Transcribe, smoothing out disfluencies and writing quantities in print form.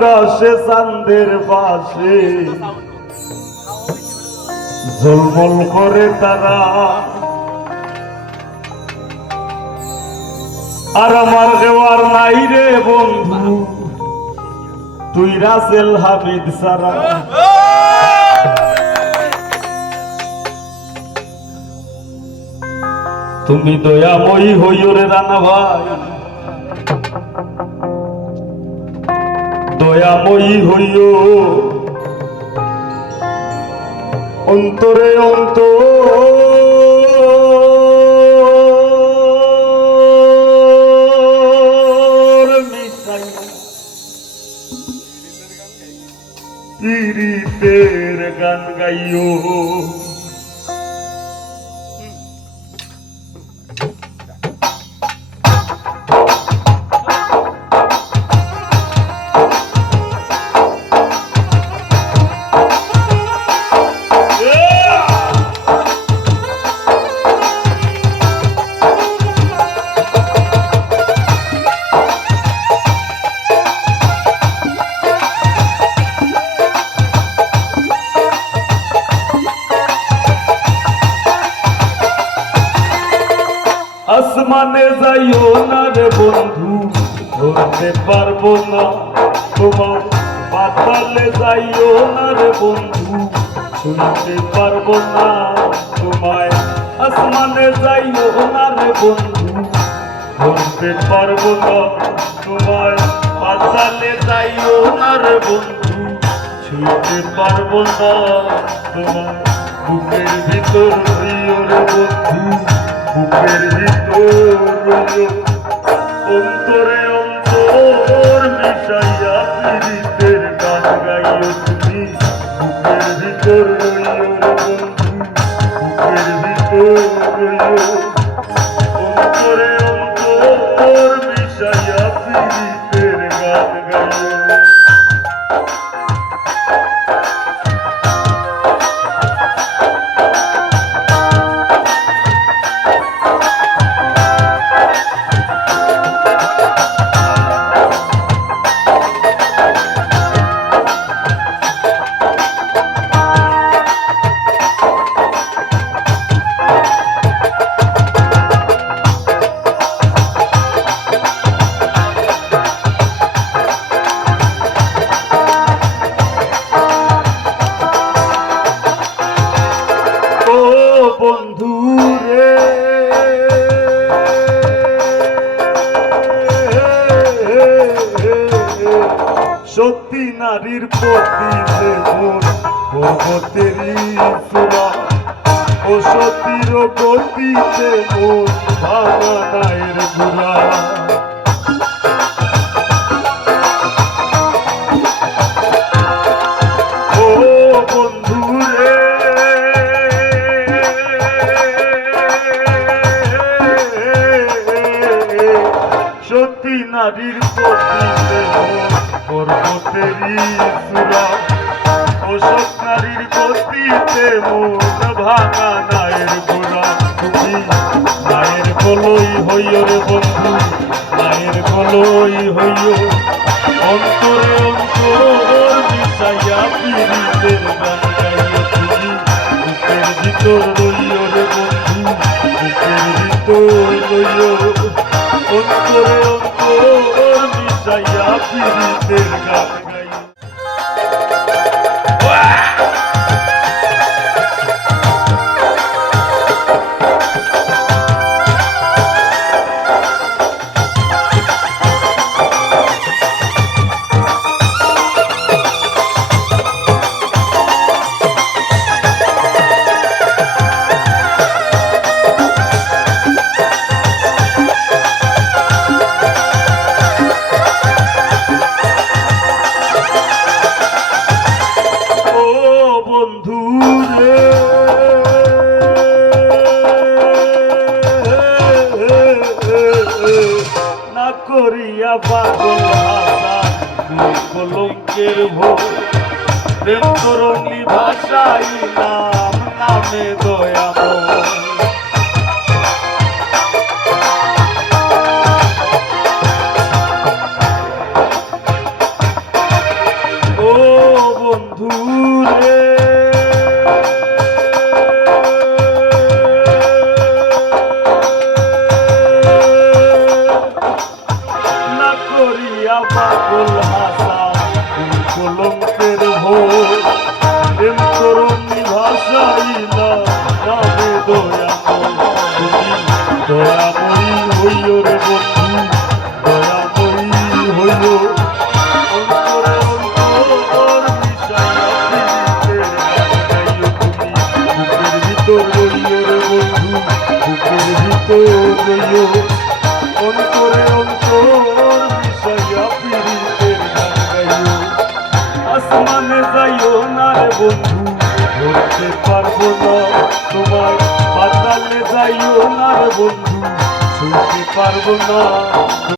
আকাশে চাঁদের পাশে ঝলমল করে তারা, আর আমার দেওয়ার নাই রে বন্ধু তুই রাসেল হামিদ সারা। তুমি দয়াময়ী হইও রে রানা ভাই, দয়াময়ী হইও অন্তরে অন্তর মিশাইয়া পীড়িতের গান গাইও। আসমানে যাইও না রে বন্ধু ধরতে পারবো না তোমার, পাতালে যাইও না রে বন্ধু শুনতে পারবো না তোমায়। আসমানে যাইও না রে বন্ধু ধরতে পারবো না তোমায়, পাতালে যাইও না রে বন্ধু শুনতে পারবো না তোমায়। বুকের ভিতর হইও রে বন্ধু, বুকের ভিতর অন্তরে অন্তর মিশাইয়া পীড়িতের গান গাইও তুমি। বুকের ভিতর রইও রে বন্ধু, বুকের ভিতর রইও অন্তরে অন্তর মিশাইয়া পীড়িতের গান গাইও। বন্ধু রে সত্যি নারীর প্রতি যে মন পর্বতেরই চূড়া, ও সতীর গতিতে মন ভাঙা নায়ের ঘোড়া। ও বন্ধু রে সত্যি নারীর প্রতি পর্বতেরই চূড়া, ও সৎ নারীর গতিতে মন ভাঙা নায়ের ঘোড়া। তুমি নায়ের কলই হইও রে বন্ধু, নায়ের কলই হইও অন্তরে অন্তর মিশাইয়া পীড়িতের গান গাইও তুমি। বুকের ভিতর রইও রে বন্ধু, বুকের ভিতর রইও অন্তরে অন্তর মিশাইয়া পীড়িতের গান গাইও। না করিয়া পাগল হাসান কলঙ্কের ভোর, প্রেম তরণী ভাষাইলাম নামে দয়াময়। বন্ধু রে না করিয়া পাগল হাসা কলঙ্কের ভোর প্রেম তরুণী ভাষাইলা নামে দয়াময়ী হইও রে বন্ধু দয়াময়ী হইও অন্তরে অন্তর মিশাইয়া বুকের ভিতর রইও রে বন্ধু বুকের ভিতর রইও অন্তরে অন্তর মিশাইয়া পীড়িতের গান গাইও আসমানে যাইও না রে বন্ধু ধরতে পারবো না তোমার পাতালে যাইও না রে বন্ধু ছুঁতে পারবো না